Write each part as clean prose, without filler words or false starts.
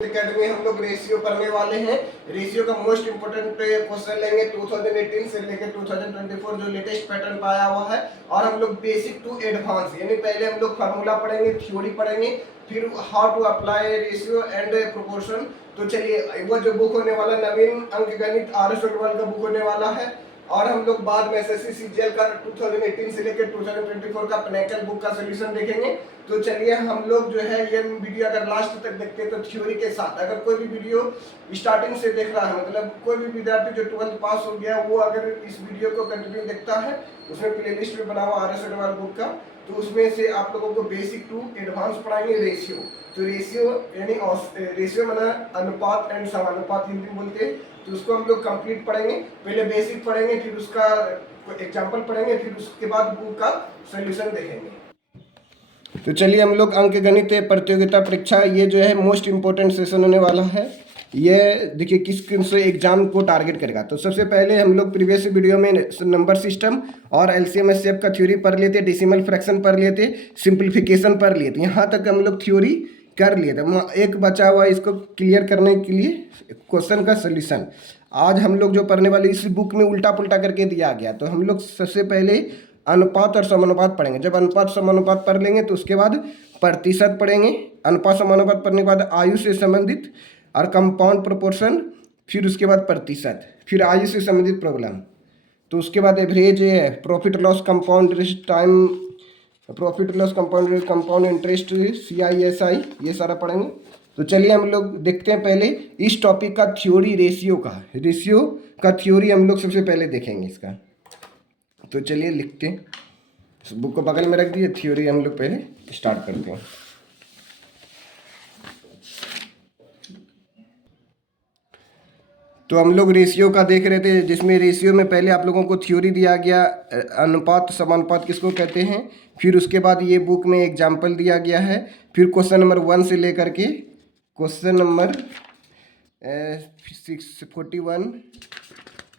Academy हम लोग ratio पढ़ने वाले हैं। रेशियो का मोस्ट इंपोर्टेंट क्वेश्चन लेंगे 2018 से लेकर 2024 जो लेटेस्ट पैटर्न पे आया हुआ है। और हम लोग बेसिक टू एडवांस यानी पहले हम लोग फार्मूला पढ़ेंगे, थ्योरी पढ़ेंगे, फिर how to apply ratio and proportion. तो चलिए, वो जो बुक होने वाला नवीन अंक गणित RS अग्रवाल का बुक होने वाला है। और हम लोग बाद में SSC CGL का 2018 से लेकर 2024 का पिनाकल बुक का सोल्यूशन देखेंगे। तो चलिए, हम लोग जो है ये वीडियो अगर लास्ट तक देखते हैं तो थ्योरी के साथ, अगर कोई भी वीडियो स्टार्टिंग से देख रहा है, मतलब कोई भी विद्यार्थी जो 12th पास हो गया वो अगर इस वीडियो को कंटिन्यू देखता है, उसमें प्लेलिस्ट में बना हुआ RS अग्रवाल बुक का, तो उसमें से आप लोगों को बेसिक टू एडवांस पढ़ाएंगे रेशियो। तो रेशियो यानी रेशियो माना अनुपात एंड समानुपात हिंदी में बोलते हैं, तो उसको हम लोग कंप्लीट पढ़ेंगे। पहले बेसिक पढ़ेंगे, फिर उसका एग्जाम्पल पढ़ेंगे, फिर उसके बाद बुक का सोल्यूशन देखेंगे। तो चलिए, हम लोग अंक गणित प्रतियोगिता परीक्षा, ये जो है मोस्ट इंपोर्टेंट सेशन होने वाला है। ये देखिए किस किन से एग्जाम को टारगेट करेगा। तो सबसे पहले हम लोग प्रीवियस वीडियो में नंबर सिस्टम और LCM HCF का थ्योरी पढ़ लेते, डेसिमल फ्रैक्शन पढ़ लेते, सिंप्लीफिकेशन पढ़ लिए थे। यहाँ तक हम लोग थ्योरी कर लिए थे। एक बचा हुआ इसको क्लियर करने के लिए क्वेश्चन का सोल्यूशन। आज हम लोग जो पढ़ने वाले, इस बुक में उल्टा पुल्टा करके दिया गया। तो हम लोग सबसे पहले अनुपात और समानुपात पढ़ेंगे। जब अनुपात समानुपात पढ़ लेंगे तो उसके बाद प्रतिशत पढ़ेंगे। अनुपात समानुपात पढ़ने के बाद आयु से संबंधित और कंपाउंड प्रोपोर्शन, फिर उसके बाद प्रतिशत, फिर आयु से संबंधित प्रॉब्लम। तो उसके बाद average, profit loss compound interest time, profit loss compound interest, CISI, ये सारा पढ़ेंगे। तो चलिए, हम लोग देखते हैं पहले इस टॉपिक का थ्योरी, रेशियो का थ्योरी हम लोग सबसे पहले देखेंगे इसका। तो चलिए लिखते हैं, बुक को बगल में रख दिए, थ्योरी हम लोग पहले स्टार्ट करते हैं। तो हम लोग रेशियो का देख रहे थे, जिसमें रेशियो में पहले आप लोगों को थ्योरी दिया गया, अनुपात समानुपात किसको कहते हैं। फिर उसके बाद ये बुक में एग्जाम्पल दिया गया है। फिर क्वेश्चन नंबर 1 से लेकर के क्वेश्चन नंबर 641,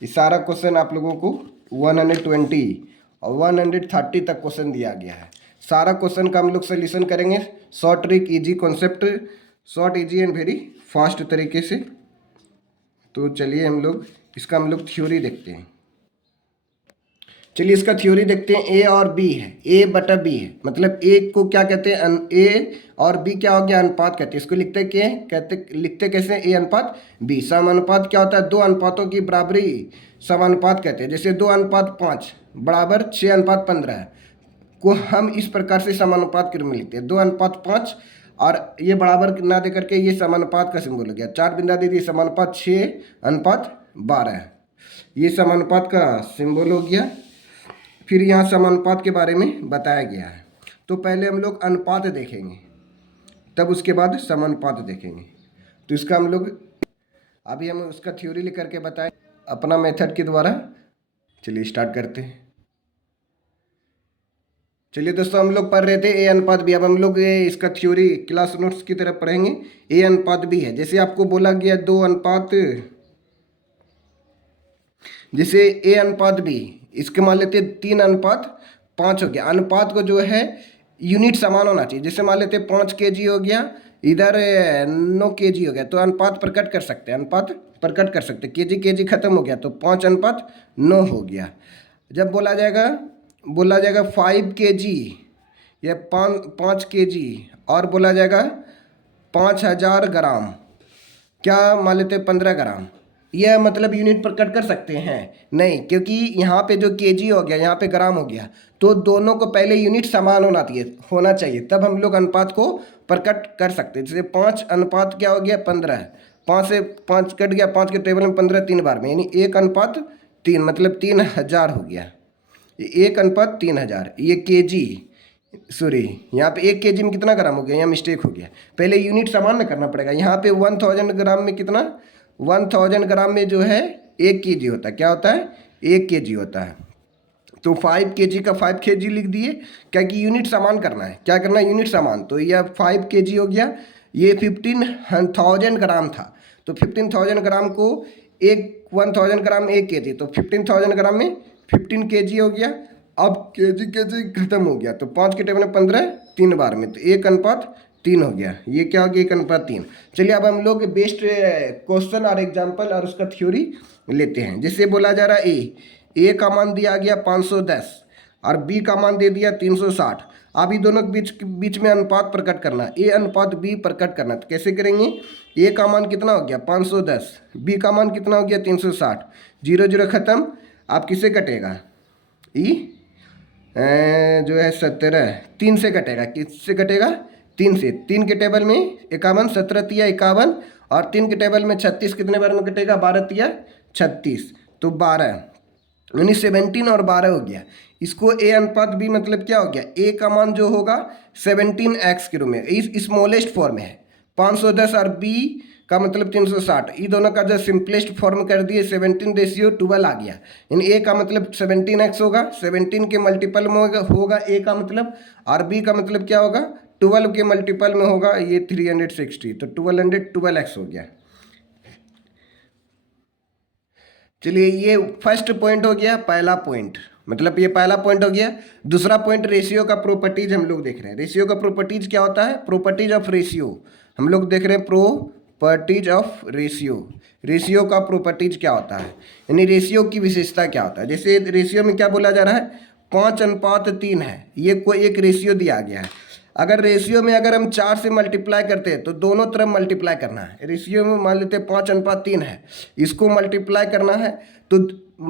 ये सारा क्वेश्चन आप लोगों को 120 और 130 तक क्वेश्चन दिया गया है। सारा क्वेश्चन का हम लोग सोल्यूशन करेंगे, short trick, easy concept, short easy and very fast तरीके से। तो चलिए, हम लोग थ्योरी देखते हैं। चलिए, इसका थ्योरी देखते हैं। A और B है, A/B है, मतलब A को क्या कहते हैं, A, और B क्या हो गया, अनुपात कहते हैं। इसको लिखते कैसे, A/B। समानुपात क्या होता है, दो अनुपातों की बराबरी समानुपात कहते हैं। जैसे 2:5 बराबर 6:15 को हम इस प्रकार से समानुपात क्रम में लिखते हैं। 2:5 और ये बराबर ना दे करके ये समानुपात का सिंबल हो गया। 4 बिंदा दे दिए, समानुपात 6:12, ये समानुपात का सिंबल हो गया। फिर यहाँ समानुपात के बारे में बताया गया है। तो पहले हम लोग अनुपात देखेंगे, तब उसके बाद समानुपात देखेंगे। तो इसका अभी हम उसका थ्योरी लिख करके बताएं अपना मेथड के द्वारा। चलिए स्टार्ट करते हैं। चलिए दोस्तों, हम लोग पढ़ रहे थे A/B। अब हम लोग इसका थ्योरी क्लास नोट्स की तरफ पढ़ेंगे। A/B है, जैसे आपको बोला गया 2 जैसे A/B, इसके मान लेते 3:5 हो गया। अनुपात को जो है यूनिट समान होना चाहिए। जैसे मान लेते 5 kg हो गया, इधर 9 kg हो गया, तो अनुपात प्रकट कर सकते हैं, kg खत्म हो गया तो 5:9 हो गया। जब बोला जाएगा 5 kg या 5 kg और बोला जाएगा 5000 ग्राम, क्या मान लेते 15 ग्राम, यह मतलब यूनिट प्रकट कर सकते हैं? नहीं, क्योंकि यहाँ पे जो केजी हो गया, यहाँ पे ग्राम हो गया, तो दोनों को पहले यूनिट समान होना चाहिए, तब हम लोग अनुपात को प्रकट कर सकते हैं। जैसे 5 अनुपात क्या हो गया 15, 5 से 5 कट गया, 5 के टेबल में 15 3 बार में, यानी 1:3 मतलब 3000 हो गया। 1:3000, ये केजी, सॉरी यहाँ पे 1 kg में कितना ग्राम हो गया, यहाँ मिस्टेक हो गया। पहले यूनिट समान करना पड़ेगा। यहाँ पे 1000 ग्राम में कितना, 1000 ग्राम में जो है 1 kg होता है। क्या होता है, 1 kg होता है। तो 5 kg का 5 kg लिख दिए, क्या कि यूनिट समान करना है। क्या करना है, यूनिट समान। तो यह 5 kg हो गया। ये 15,000 ग्राम था, तो 15,000 ग्राम को 1000 ग्राम 1 kg, तो 15,000 ग्राम में 15 kg हो गया। अब केजी खत्म हो गया, तो 5 के टेबल में 15 3 बार में, तो 1:3 3 हो गया, ये क्या हो गया 1:3। चलिए अब हम लोग बेस्ट क्वेश्चन और एग्जाम्पल और उसका थ्योरी लेते हैं। जैसे बोला जा रहा है ए का मान दिया गया 510 और बी का मान दे दिया 360। अब ये दोनों के बीच में अनुपात प्रकट करना, ए अनुपात बी प्रकट करना। तो कैसे करेंगे? ए का मान कितना हो गया 510, बी का मान कितना हो गया 360, 0 0 खत्म। आप किससे कटेगा? जो है 17, 3 से कटेगा। किससे कटेगा? 3 से। 3 के टेबल में 51, 17 तिया 51 और 3 के टेबल में 36 कितने बार में कटेगा? 12 तिया 36, तो 12 यानी 17 और 12 हो गया। इसको ए अनुपात बी मतलब क्या हो गया? ए का मान जो होगा 17x के रूप में, इस स्मॉलेस्ट फॉर्म में है 510 और बी का मतलब 360। ये दोनों का जो सिंपलेस्ट फॉर्म कर दिए 17:12 आ गया। यानी ए का मतलब 17x होगा, 17 के मल्टीपल में होगा ए का मतलब, और बी का मतलब क्या होगा? 12 के मल्टीपल में होगा, ये 360, तो 1212x हो गया। चलिए ये फर्स्ट पॉइंट हो गया, पहला पॉइंट, मतलब ये पहला पॉइंट हो गया। दूसरा पॉइंट रेशियो का प्रॉपर्टीज हम लोग देख रहे हैं। रेशियो का प्रॉपर्टीज क्या होता है? प्रॉपर्टीज ऑफ रेशियो हम लोग देख रहे हैं। प्रॉपर्टीज ऑफ रेशियो, रेशियो का प्रॉपर्टीज क्या होता है, यानी रेशियो की विशेषता क्या होता है। जैसे रेशियो में क्या बोला जा रहा है? 5:3 है, ये कोई एक रेशियो दिया गया है। अगर रेशियो में अगर हम 4 से मल्टीप्लाई करते हैं तो दोनों तरफ मल्टीप्लाई करना है। रेशियो में मान लेते हैं 5:3 है, इसको मल्टीप्लाई करना है, तो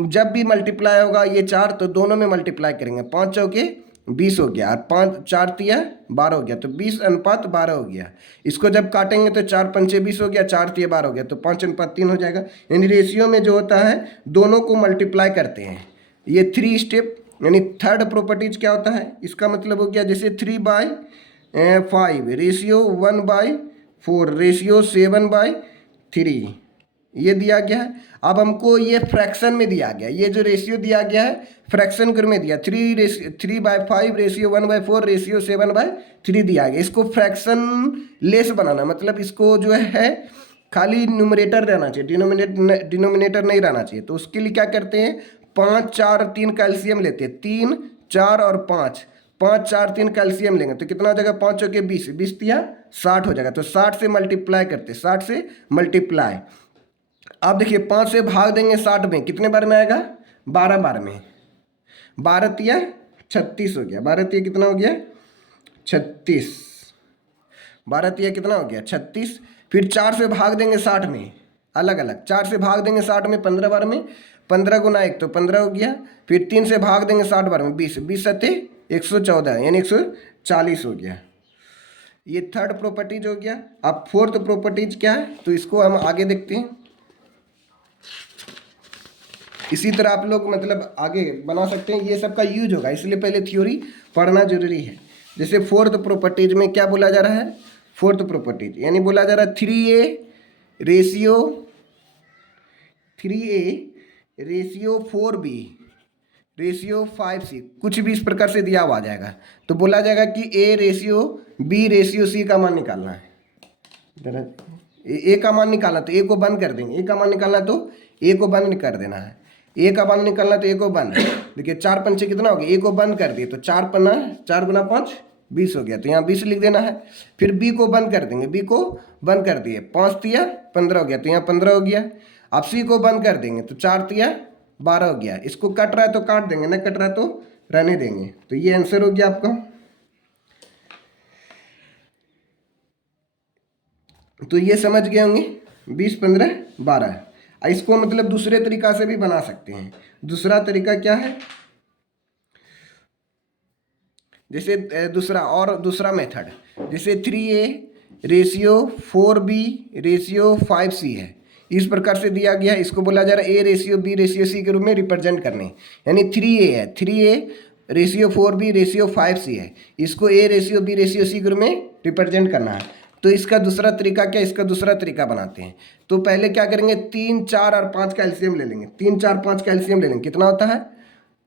जब भी मल्टीप्लाई होगा ये 4 तो दोनों में मल्टीप्लाई करेंगे। 5 चौके 20 हो गया और 5 4 तिया 12 हो गया, तो 20:12 हो गया। इसको जब काटेंगे तो 4 पंचे 20 हो गया, 4 तिया 12 हो गया, तो 5:3 हो जाएगा। यानी रेशियो में जो होता है दोनों को मल्टीप्लाई करते हैं। ये 3 स्टेप, यानी थर्ड प्रॉपर्टीज क्या होता है? इसका मतलब हो गया जैसे 3/5 रेशियो 1/4 रेशियो 7/3 ये दिया गया है। अब हमको ये फ्रैक्शन में दिया गया, ये जो रेशियो दिया गया है फ्रैक्शन के रूप में दिया, 3/5 रेशियो 1/4 रेशियो 7/3 दिया गया। इसको फ्रैक्शन लेस बनाना, मतलब इसको जो है खाली न्यूमरेटर रहना चाहिए, डिनोमिनेटर नहीं रहना चाहिए। तो उसके लिए क्या करते हैं? 5 4 3 कैल्शियम लेते हैं, 3 4 और 5, 5 4 3 कैल्शियम लेंगे तो कितना हो जाएगा? 5 चौके 20, 20 तिया 60 हो जाएगा। तो 60 से मल्टीप्लाई करते, 60 से मल्टीप्लाई। अब देखिए 5 से भाग देंगे 60 में, कितने बार में आएगा? 12 बार में। 12 तिया 36 हो गया, 12 तिया कितना हो गया? 36, 12 तिया कितना हो गया? 36। फिर 4 से भाग देंगे 60 में, अलग अलग 4 से भाग देंगे 60 में 15 बार में, 15 गुना 1 तो 15 हो गया। फिर 3 से भाग देंगे 60 बार में, 20, 20 सत्ते 114 यानी 140 हो गया। ये थर्ड प्रॉपर्टीज हो गया। अब फोर्थ प्रॉपर्टीज क्या है तो इसको हम आगे देखते हैं। इसी तरह आप लोग मतलब आगे बना सकते हैं, ये सब का यूज होगा, इसलिए पहले थ्योरी पढ़ना जरूरी है। जैसे फोर्थ प्रॉपर्टीज में क्या बोला जा रहा है? फोर्थ प्रॉपर्टीज यानी बोला जा रहा है 3a ratio 4b ratio 5c, कुछ भी इस प्रकार से दिया हुआ आ जाएगा। तो बोला जाएगा कि a ratio b ratio c का मान निकालना है। ए का मान निकालना तो ए को बंद कर देंगे, ए का मान निकालना तो ए को बंद कर देना है, ए का मान निकालना तो ए को बंद। देखिए 4 पंचे कितना हो गया? ए को बंद कर दिए तो 4 पन्ना 4 गुना 5 20 हो गया, तो यहाँ 20 लिख देना है। फिर बी को बंद कर देंगे, बी को बंद कर दिए, 5 तिया 15 हो गया, तो यहाँ 15 हो गया। अब सी को बंद कर देंगे तो 4 तिया 12 हो गया। इसको कट रहा है तो काट देंगे, ना कट रहा है तो रहने देंगे। तो ये आंसर हो गया आपका। तो ये समझ गए होंगे 20 15 12। इसको मतलब दूसरे तरीका से भी बना सकते हैं। दूसरा तरीका क्या है? जैसे दूसरा मेथड, जैसे 3a ratio 4b ratio 5c है, इस प्रकार से दिया गया है। इसको बोला जा रहा है a ratio b ratio c के रूप में रिप्रेजेंट करने, यानी 3a है, 3a ratio 4b ratio 5c है, इसको a ratio b ratio c के रूप में रिप्रेजेंट करना है। तो इसका दूसरा तरीका क्या? इसका दूसरा तरीका बनाते हैं। तो पहले क्या करेंगे? 3 4 और 5 कैल्शियम ले लेंगे, 3 4 5 कैल्शियम ले लेंगे। कितना होता है?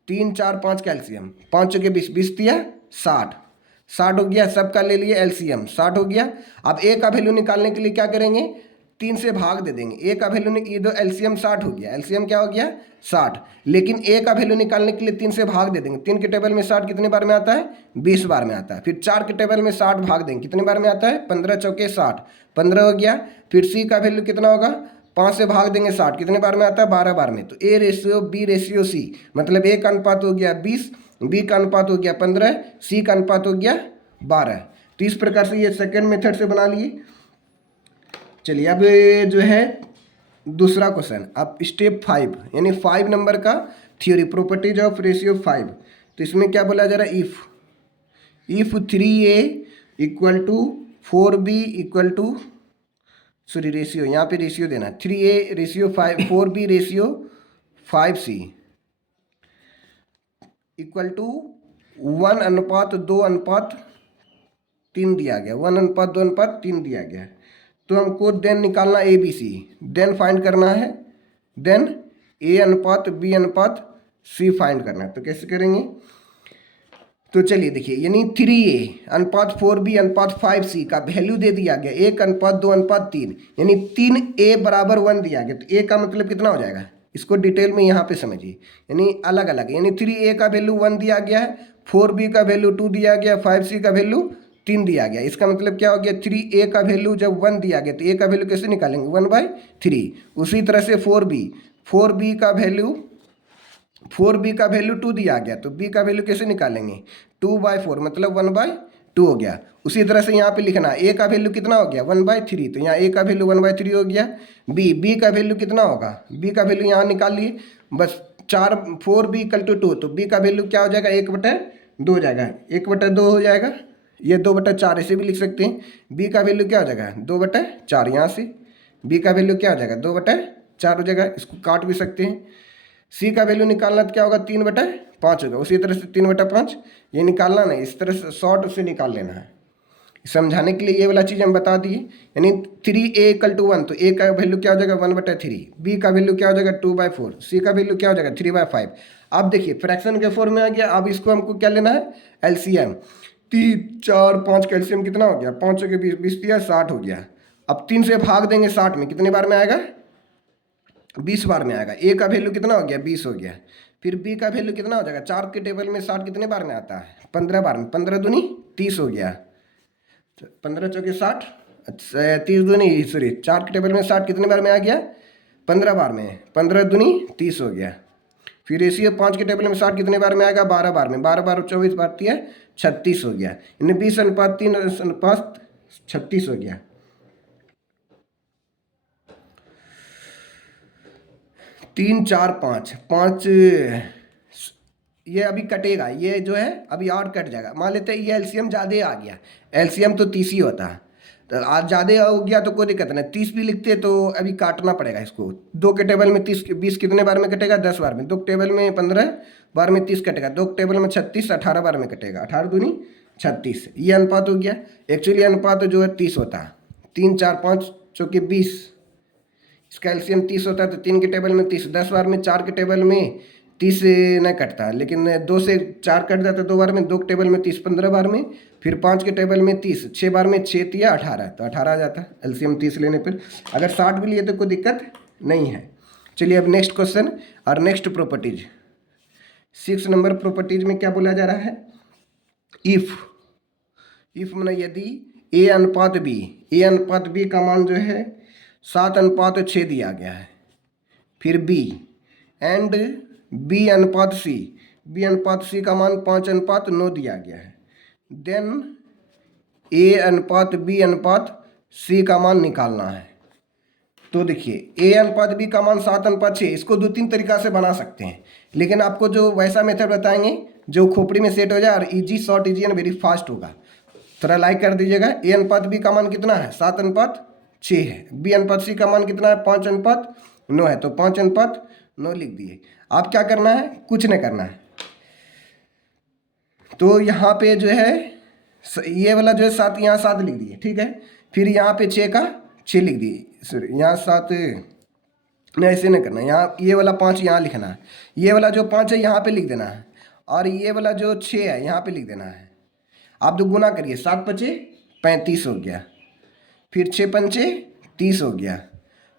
3 4 5 कैल्शियम, 5 चौके 20, 20 तिया 60, 60 हो गया। सबका ले लिए एलसीएम, 60 हो गया। अब ए का वैल्यू निकालने के लिए क्या करेंगे? 3 से भाग दे देंगे। ए का वैल्यू, ये दो एलसीएम 60 हो गया, एलसीएम क्या हो गया 60, लेकिन ए का वैल्यू निकालने के लिए 3 से भाग दे देंगे। 3 के टेबल में 60 कितने बार में आता है, 20 बार में आता है। फिर 4 के टेबल में 60 भाग देंगे, कितने बार में आता है, 15 चौके 60, 15 हो गया। फिर सी का वैल्यू कितना होगा, 5 से भाग देंगे 60, कितने बार में आता है, 12 बार में। तो a ratio b ratio c, मतलब ए का अनुपात हो गया 20, बी का अनुपात हो गया 15, सी का अनुपात हो गया 12। तो इस प्रकार से ये सेकेंड मेथड से बना लिए। चलिए अब जो है दूसरा क्वेश्चन, अब स्टेप 5 यानी 5 नंबर का थ्योरी, प्रॉपर्टीज ऑफ रेशियो 5। तो इसमें क्या बोला जा रहा है, if 3a equal to 4b equal to, sorry ratio, यहाँ पे रेशियो देना, 3a ratio 5, 4b ratio 5c equal to 1:2:3 दिया गया, 1:2:3 दिया गया। तो हमको देन निकालना a b c, then find करना है, देन A:B:C फाइंड करना है। तो कैसे करेंगे, तो चलिए देखिए, यानी 3a:4b:5c का वैल्यू दे दिया गया 1:2:3, यानी 3a बराबर 1 दिया गया। तो a का मतलब कितना हो जाएगा, इसको डिटेल में यहाँ पे समझिए, यानी अलग अलग, यानी 3a का वैल्यू 1 दिया गया है, 4b का वैल्यू 2 दिया गया, 5c का वैल्यू 3 दिया गया। इसका मतलब क्या हो गया, 3a का वैल्यू जब 1 दिया गया तो a का वैल्यू कैसे निकालेंगे, 1/3। उसी तरह से 4b का वैल्यू 2 दिया गया, तो b का वैल्यू कैसे निकालेंगे, 2/4, मतलब 1/2 हो गया। उसी तरह से यहाँ पे लिखना a का वैल्यू कितना हो गया, 1/3, तो यहाँ a का वैल्यू 1/3 हो गया। b का वैल्यू कितना होगा, b का वैल्यू यहाँ निकाल लिए, बस 4b = 2, तो b का वैल्यू क्या हो जाएगा, 1/2 हो जाएगा, 1/2 हो जाएगा। ये 2/4 ऐसे भी लिख सकते हैं। b का वैल्यू क्या हो जाएगा, 2/4, यहाँ से b का वैल्यू क्या हो जाएगा, 2/4 हो जाएगा, इसको काट भी सकते हैं। c का वैल्यू निकालना तो क्या होगा, 3/5 होगा। उसी तरह से 3/5 ये निकालना नहीं, इस तरह से शॉर्ट से निकाल लेना है। समझाने के लिए ये वाला चीज़ हम बता दिए, यानी 3a = 1, तो a का वैल्यू क्या हो जाएगा, 1/3, b का वैल्यू क्या हो जाएगा, 2/4, c का वैल्यू क्या हो जाएगा, 3/5। अब देखिए फ्रैक्शन के फॉर्म में आ गया। अब इसको हमको क्या लेना है, एलसीएम। 3, 4, 5 का एलसीएम कितना हो गया, 5 के 20 दिया, 60 हो गया। अब 3 से भाग देंगे 60 में, कितने बार में आएगा, 20 बार में आएगा। a का वैल्यू कितना हो गया, 20 हो गया। फिर b का वैल्यू कितना हो जाएगा, 4 के टेबल में 60 कितने बार में आता है, 15 बार में, 15 दूनी 30 हो गया, 15 चौके 60, 30 दूनी, सॉरी 4 के टेबल में 60 कितने बार में आ गया, 15 बार में, 15 दूनी 30 हो गया। फिर रेशियो 5 के टेबल में 60 कितने बार में आएगा, 12 बार में, 12 बार 24 बार 36 हो गया, यानी 20:3:36 हो गया। 3, 4, 5 ये अभी कटेगा, ये जो है अभी और कट जाएगा। मान लेते हैं ये एलसीएम ज़्यादा आ गया, एलसीएम तो 30 ही होता है, तो आज ज़्यादा हो गया तो कोई दिक्कत नहीं, 30 भी लिखते तो अभी काटना पड़ेगा इसको। 2 के टेबल में 30, 20 कितने बार में कटेगा, 10 बार में। 2 के टेबल में 15 बार में 30 कटेगा, 2 के टेबल में 36, 18 बार में कटेगा, 18 दूनी 36। ये अनुपात हो गया। एक्चुअली अनुपात जो है 30 होता है, 3, 4, 5 चौके 20, इसका एलसीएम 30 होता है, तो 3 के टेबल में 30, 10 बार में, 4 के टेबल में 30 नहीं कटता, लेकिन 2 से 4 कट जाता है 2 बार में, 2 के टेबल में 30 15 बार में, फिर 5 के टेबल में 30 6 बार में, 6 × 18, तो 18 आ जाता है एलसीएम 30 लेने पर। अगर 60 भी लिए तो कोई दिक्कत नहीं है। चलिए अब नेक्स्ट क्वेश्चन और नेक्स्ट प्रॉपर्टीज, 6 नंबर प्रॉपर्टीज में क्या बोला जा रहा है, इफ मैंने यदि a:b का मान जो है 7:6 दिया गया है, फिर b एंड b:c का मान 5:9 दिया गया है, देन a:b:c का मान निकालना है। तो देखिए a:b का मान 7:6, इसको 2-3 तरीका से बना सकते हैं, लेकिन आपको जो वैसा मेथड बताएंगे जो खोपड़ी में सेट हो जाए और easy, short, easy and very fast होगा। थोड़ा लाइक कर दीजिएगा। a:b का मान कितना है, 7:6 है। b:c का मान कितना है, 5:9 है, तो 5:9 लिख दिए। आप क्या करना है, कुछ नहीं करना है, तो यहाँ पे जो है ये वाला जो है 7, यहाँ 7 लिख दिए, ठीक है। फिर यहाँ पे 6 का 6 लिख दिए, सॉरी यहाँ 7 नहीं, ऐसे नहीं करना, यहाँ ये वाला 5 यहाँ लिखना है, ये वाला जो 5 है यहाँ पे लिख देना है, और ये वाला जो 6 है यहाँ पे लिख देना है। आप तो गुना करिए, 7×5 = 35 हो गया, फिर 6×5 = 30 हो गया,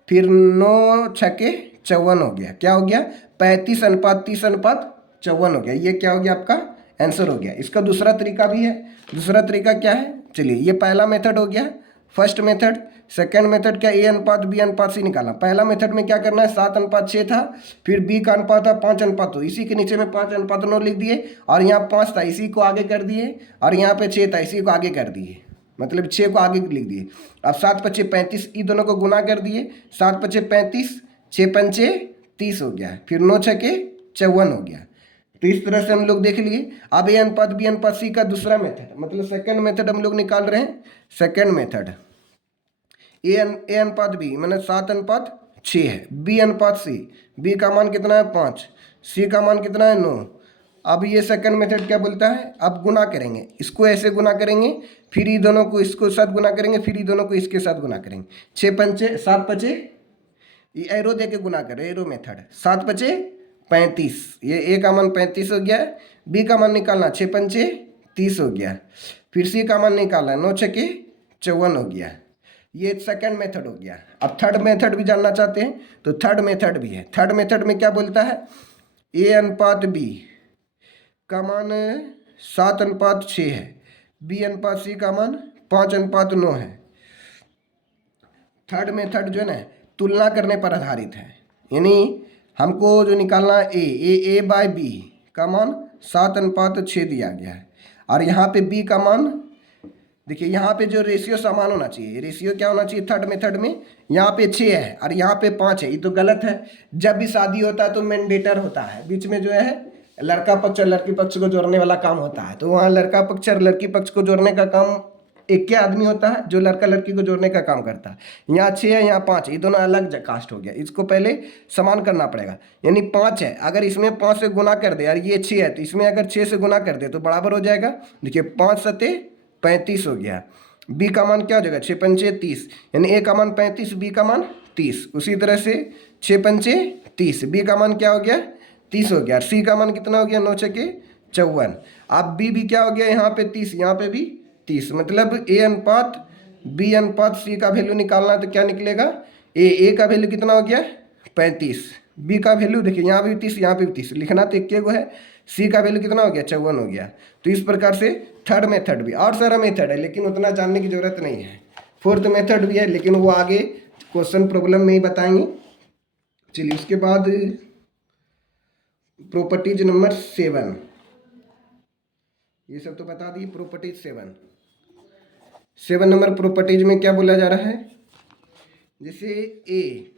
फिर 9×6 = 54 हो गया। क्या हो गया? 35:30:54 हो गया। ये क्या हो गया? आपका आंसर हो गया। इसका दूसरा तरीका भी है। दूसरा तरीका क्या है? चलिए, ये पहला मेथड हो गया, फर्स्ट मेथड। सेकंड मेथड क्या? A:B:C निकालना। पहला मेथड में क्या करना है? 7:6 था, फिर B का अनुपात था 5:2, इसी के नीचे में 5:9 लिख दिए, और यहाँ 5 था, इसी को आगे कर दिए, और यहाँ पे 6 था, इसी को आगे कर दिए, मतलब 6 को आगे लिख दिए। अब 7×5 = 35, ई दोनों को गुना कर दिए, 7×5 = 35, 6×5 = 30 हो गया, फिर 9×6 = 54 हो गया। तो इस तरह से हम लोग देख लिए। अब A::B::C का दूसरा मेथड, मतलब सेकंड मेथड हम लोग निकाल रहे हैं। सेकंड मेथड A::B मैंने 7:6 है, B::C, B का मान कितना है? 5, C का मान कितना है? 9। अब ये सेकंड मेथड क्या बोलता है? अब गुना करेंगे, इसको ऐसे गुना करेंगे, फिर ये दोनों को इसको साथ गुना करेंगे, फिर ये दोनों को इसके साथ गुना करेंगे। 7×5 ये एरो दे के गुना करें, एरो मेथड। 7×5 = 35, ये A का मान 35 हो गया। B का मान निकालना, 6×5 = 30 हो गया। फिर C का मान निकालना, 9×6 = 54 हो गया। ये सेकंड मेथड हो गया। अब थर्ड मेथड भी जानना चाहते हैं तो थर्ड मेथड भी है। थर्ड मेथड में क्या बोलता है? A::B का मान 7:6 है, B::C का मान 5:9 है। थर्ड मेथड जो है ना, तुलना करने पर आधारित है, यानी हमको जो निकालना A/B का मान 7:6 दिया गया है, और यहाँ पे B का मान देखिए, यहाँ पे जो रेशियो समान होना चाहिए। रेशियो क्या होना चाहिए थर्ड मेथड में? यहाँ पे 6 है और यहाँ पे 5 है, ये तो गलत है। जब भी शादी होता है तो मैंडेटर होता है, बीच में जो है लड़का पक्ष और लड़की पक्ष को जोड़ने वाला काम होता है। तो वहाँ लड़का पक्ष और लड़की पक्ष को जोड़ने का काम एक क्या आदमी होता है जो लड़का लड़की को जोड़ने का काम करता है। यहाँ 6 है, यहाँ 5 है, ये दोनों अलग कास्ट हो गया, इसको पहले समान करना पड़ेगा। यानी 5 है, अगर इसमें 5 से गुना कर दे और ये 6 है, तो इसमें अगर 6 से गुना कर दे तो बराबर हो जाएगा। देखिए 5×7 = 35 हो गया। B का मान क्या हो जाएगा? 6×5 = 30, यानी A का मान 35, B का मान 30। उसी तरह से 6×5 = 30, B का मान क्या हो गया? 30 हो गया। C का मान कितना हो गया? 9×6 = 54। अब B भी क्या हो गया? यहाँ पे 30, यहाँ पे भी 30, मतलब A::B::C का वैल्यू निकालना तो क्या निकलेगा? A का वैल्यू कितना हो गया? 35, B का वैल्यू देखिए यहाँ भी 30, यहाँ पे भी 30, लिखना तो एक है। C का वैल्यू कितना हो गया? 54 हो गया। तो इस प्रकार से थर्ड मेथड भी, और सारा मेथड है लेकिन उतना जानने की जरूरत नहीं है। फोर्थ मेथड भी है लेकिन वो आगे क्वेश्चन प्रॉब्लम में ही बताएंगे। चलिए, उसके बाद प्रॉपर्टीज नंबर 7, ये सब तो बता दी। प्रॉपर्टीज 7 नंबर प्रॉपर्टीज में क्या बोला जा रहा है? जैसे A/B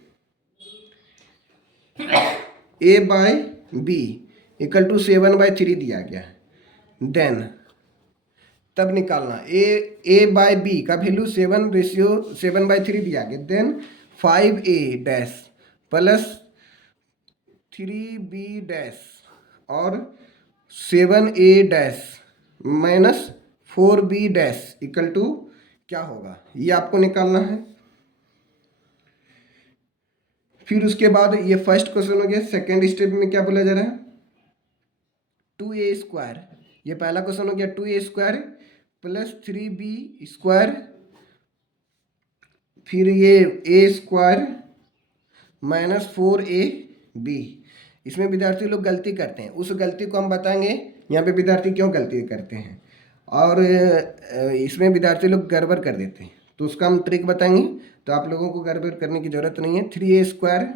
= 7/3 दिया गया है, देन तब निकालना A/B का वैल्यू 7:3 दिया गया, देन 5A' + 3B' और 7A' - 4B' = क्या होगा, ये आपको निकालना है। फिर उसके बाद ये फर्स्ट क्वेश्चन हो गया। सेकेंड स्टेप में क्या बोला जा रहा है? 2A², ये पहला क्वेश्चन हो गया। 2A² + 3B², फिर ये A² - 4AB। इसमें विद्यार्थी लोग गलती करते हैं, उस गलती को हम बताएंगे यहाँ पे विद्यार्थी क्यों गलती करते हैं, और इसमें विद्यार्थी लोग गड़बड़ कर देते हैं, तो उसका हम ट्रिक बताएंगे। तो आप लोगों को गड़बड़ करने की जरूरत नहीं है। 3A²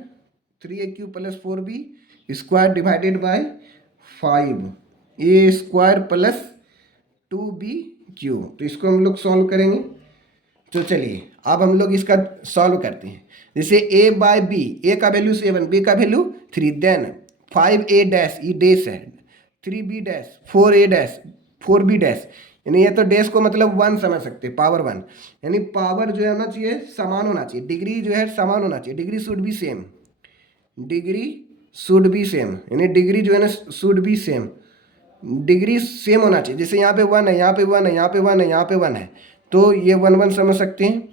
3A³ + 4B² divided by 5A² + 2B³। तो इसको हम लोग सॉल्व करेंगे। तो चलिए अब हम लोग इसका सॉल्व करते हैं। जैसे A/B, A का वैल्यू 7, B का वैल्यू 3, देन 5A' ये डैश है, 3B', 4A', 4B', यानी ये तो डैश को मतलब 1 समझ सकते हैं, पावर 1, यानी पावर जो है होना चाहिए समान होना चाहिए, डिग्री जो है समान होना चाहिए, degree should be same, degree should be same, यानी डिग्री जो है ना should be same, degree same होना चाहिए। जैसे यहाँ पे 1 है, यहाँ पे 1 है, यहाँ पे 1 है, यहाँ पे 1 है, तो ये 1 1 समझ सकते हैं।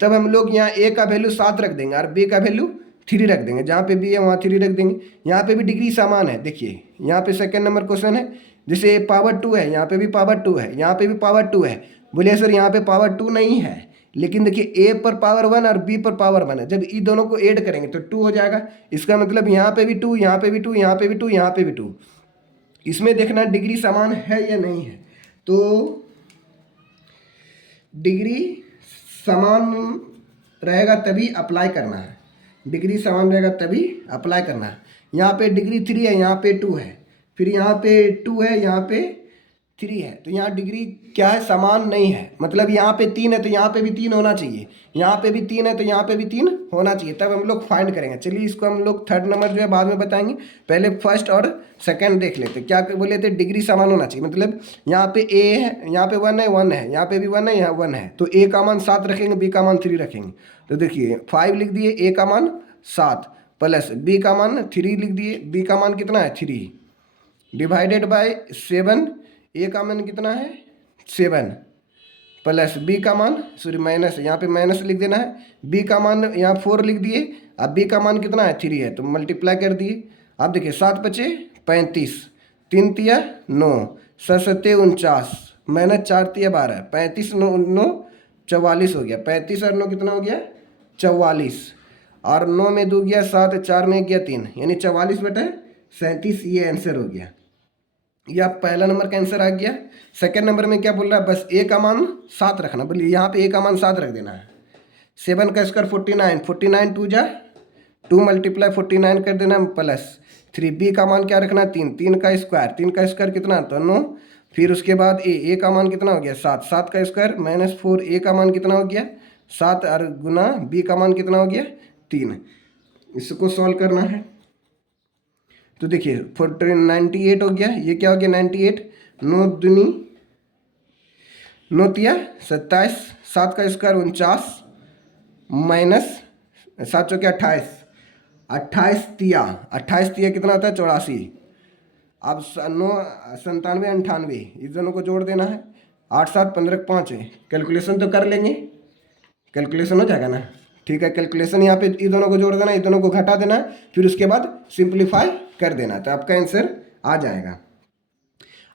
तब हम लोग यहाँ A का वैल्यू 7 रख देंगे और B का वैल्यू 3 रख देंगे, जहाँ पे B है वहाँ 3 रख देंगे। यहाँ पे भी डिग्री समान है। देखिए यहाँ पे सेकंड नंबर क्वेश्चन है, जैसे पावर 2 है, यहाँ पे भी पावर 2 है, यहाँ पे भी पावर 2 है। बोलिए सर यहाँ पे पावर 2 नहीं है, लेकिन देखिए ए पर पावर 1 और बी पर पावर 1 है, जब ई दोनों को ऐड करेंगे तो 2 हो जाएगा। इसका मतलब यहाँ पे भी 2, यहाँ पे भी 2, यहाँ पे भी 2, यहाँ पे भी 2। इसमें देखना डिग्री समान है या नहीं है। तो डिग्री समान रहेगा तभी अप्लाई करना है, डिग्री समान रहेगा तभी अप्लाई करना है। यहाँ पे डिग्री 3 है, यहाँ पे 2 है, फिर यहाँ पे 2 है, यहाँ पे 3 है, तो यहाँ डिग्री क्या है, समान नहीं है। मतलब यहाँ पे 3 है तो यहाँ पे भी 3 होना चाहिए, यहाँ पे भी 3 है तो यहाँ पे भी 3 होना चाहिए, तब हम लोग फाइंड करेंगे। चलिए इसको हम लोग थर्ड नंबर जो है बाद में बताएंगे, पहले फर्स्ट और सेकंड देख लेते। क्या बोले थे, डिग्री समान होना चाहिए। मतलब यहाँ पे ए है, यहाँ पे 1 है, 1 है, यहाँ पे भी 1 है, यहाँ 1 है, तो ए का मान 7 रखेंगे, बी का मान 3 रखेंगे। तो देखिए 5 लिख दिए, ए का मान 7 प्लस बी का मान 3 लिख दिए, बी का मान कितना है 3 डिवाइडेड बाय 7, ए का मान कितना है 7 प्लस बी का मान सॉरी माइनस, यहाँ पे माइनस लिख देना है, बी का मान यहाँ 4 लिख दिए, अब बी का मान कितना है 3 है, तो मल्टीप्लाई कर दिए। अब देखिए 7 पचे 35, 3 तिया 9, 7 सत्ते 49, माइनस 4 तिया 12, 35 9 9 44 हो गया, 35 और 9 कितना हो गया 44, और 9 में 2 गया 7, 4 में गया 3, यानी 44/37 ये आंसर हो गया। यह पहला नंबर का आंसर आ गया। सेकंड नंबर में क्या बोल रहा है, बस ए का मान 7 रखना, बोलिए यहाँ पे ए का मान 7 रख देना है। 7 का स्क्वायर 49, 49 2 जा 2 मल्टीप्लाई 49 कर देना प्लस 3, बी का मान क्या रखना 3, 3 का स्क्वायर, 3 का स्क्वायर कितना तो 9, फिर उसके बाद ए का मान कितना हो गया 7, 7 का स्क्वायर माइनस 4, ए का मान कितना हो गया 7 और गुना बी का मान कितना हो गया 3। इसको सॉल्व करना है तो देखिए 98 हो गया, ये क्या हो गया 98, 9 दूनी 9 तिया 27, 7 का स्क्वायर 49 माइनस 7 चौके 28, 28 तिया कितना होता है 84। अब 9 97 98 इस दोनों को जोड़ देना है, 8 7 15 5 है, कैलकुलेशन तो कर लेंगे, कैलकुलेशन हो जाएगा ना, ठीक है। कैलकुलेशन यहाँ पे इन दोनों को जोड़ देना, इन दोनों को घटा देना, फिर उसके बाद सिंप्लीफाई कर देना, तो आपका आंसर आ जाएगा।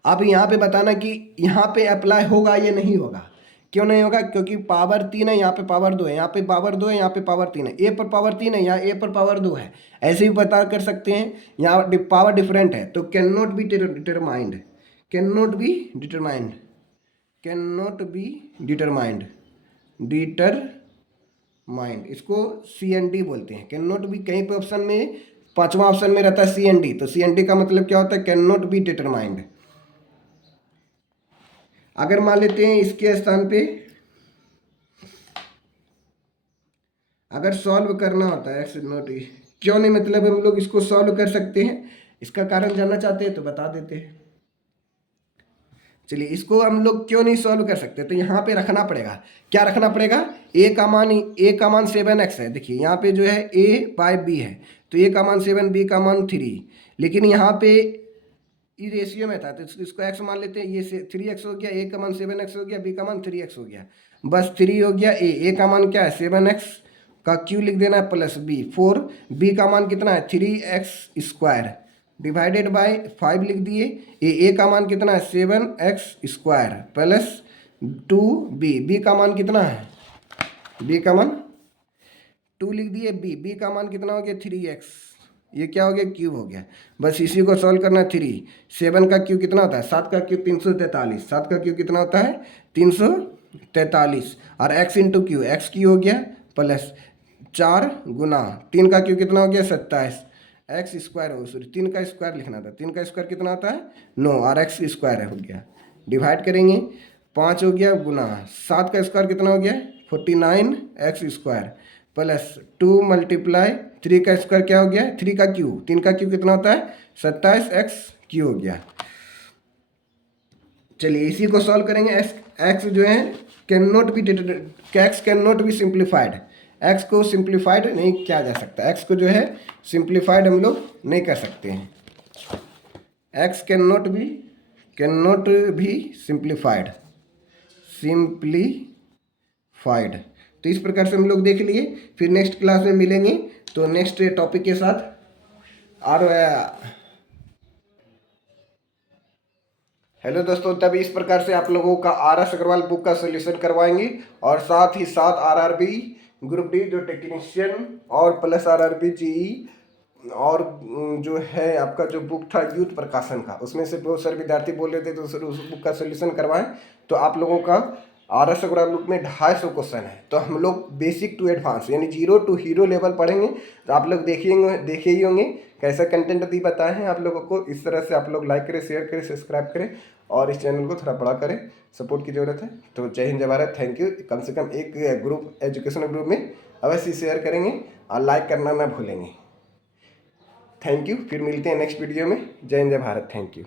आप यहाँ पे बताना कि यहाँ पे अप्लाई होगा या नहीं होगा। क्यों नहीं होगा, क्योंकि पावर 3 है, यहाँ पे पावर 2 है, यहाँ पे पावर 2 है, यहाँ पे पावर 3 है, ए पर पावर 3 है, यहाँ ए पर पावर 2 है, ऐसे भी पता कर सकते हैं। यहाँ पावर डिफरेंट है तो can not be determined, can not be determined, can not be determined, determined इसको CND बोलते हैं। कैन नॉट बी कहीं पे ऑप्शन में, पांचवा ऑप्शन में रहता है CND, तो CND का मतलब क्या होता है, कैन नॉट बी डिटरमाइंड। अगर मान लेते हैं इसके स्थान पे अगर सॉल्व करना होता है एक्स नॉट, क्यों नहीं, मतलब हम लोग इसको सॉल्व कर सकते हैं, इसका कारण जानना चाहते हैं तो बता देते हैं। चलिए इसको हम लोग क्यों नहीं सॉल्व कर सकते, तो यहाँ पे रखना पड़ेगा, क्या रखना पड़ेगा, ए का मान 7x है। देखिए यहाँ पे जो है a/b है, तो ए का मान 7, बी का मान 3, लेकिन यहाँ पे ये रेशियो में था तो इसको x मान लेते हैं, ये 3x हो गया, ए का मान 7x हो गया, बी का मान 3x हो गया, बस 3 हो गया। ए का मान क्या है 7x का क्यू लिख देना है प्लस बी 4, बी का मान कितना है 3x² डिवाइडेड बाय 5 लिख दिए, ए का मान कितना है 7x² प्लस 2b, बी का मान कितना है, बी का मान 2 लिख दिए, बी का मान कितना हो गया 3x, ये क्या हो गया क्यूब हो गया। बस इसी को सॉल्व करना है। 3 7 का क्यूब कितना होता है, 7 का क्यूब 343, 7 का क्यूब कितना होता है 343, और x into Q, x Q हो गया प्लस 4 गुना 3 का क्यूब कितना हो गया 27, x² हो, सॉरी 3 का स्क्वायर लिखना था, 3 का स्क्वायर कितना होता है 9, और x² हो गया, डिवाइड करेंगे 5 हो गया गुना 7 का स्क्वायर कितना हो गया 49x² प्लस 2 मल्टीप्लाई 3 का स्क्वायर क्या हो गया 3 का क्यूब, 3 का क्यूब कितना होता है 27x³ हो गया। चलिए इसी को सॉल्व करेंगे। x जो है can not be x can not be simplified, x को सिंप्लीफाइड नहीं किया जा सकता, x को जो है सिंप्लीफाइड हम लोग नहीं कर सकते हैं, x can not be simplified, तो इस प्रकार से हम लोग देख लिए। फिर नेक्स्ट क्लास में मिलेंगे तो नेक्स्ट टॉपिक के साथ। और हेलो दोस्तों, तभी इस प्रकार से आप लोगों का आर.एस. अग्रवाल बुक का सोल्यूशन करवाएंगे और साथ ही साथ आरआरबी ग्रुप डी जो टेक्नीशियन और प्लस आरआरबी जीई और जो है आपका जो बुक था यूथ प्रकाशन का, उसमें से बहुत सारे विद्यार्थी बोल रहे थे तो उस बुक का सोल्यूशन करवाएं। तो आप लोगों का आर.एस. अग्रवाल बुक में 250 क्वेश्चन है, तो हम लोग बेसिक टू एडवांस यानी 0 टू हीरो लेवल पढ़ेंगे। तो आप लोग देखे ही होंगे कैसा कंटेंट अभी बताए हैं आप लोगों को। इस तरह से आप लोग लाइक करें, शेयर करें, सब्सक्राइब करें और इस चैनल को थोड़ा बड़ा करें, सपोर्ट की ज़रूरत है। तो जय हिंद, जय भारत, थैंक यू। कम से कम एक ग्रुप एजुकेशनल ग्रुप में अवश्य शेयर करेंगे और लाइक करना ना भूलेंगे। Thank you. फिर मिलते हैं नेक्स्ट वीडियो में। जय हिंद, जय भारत, थैंक यू।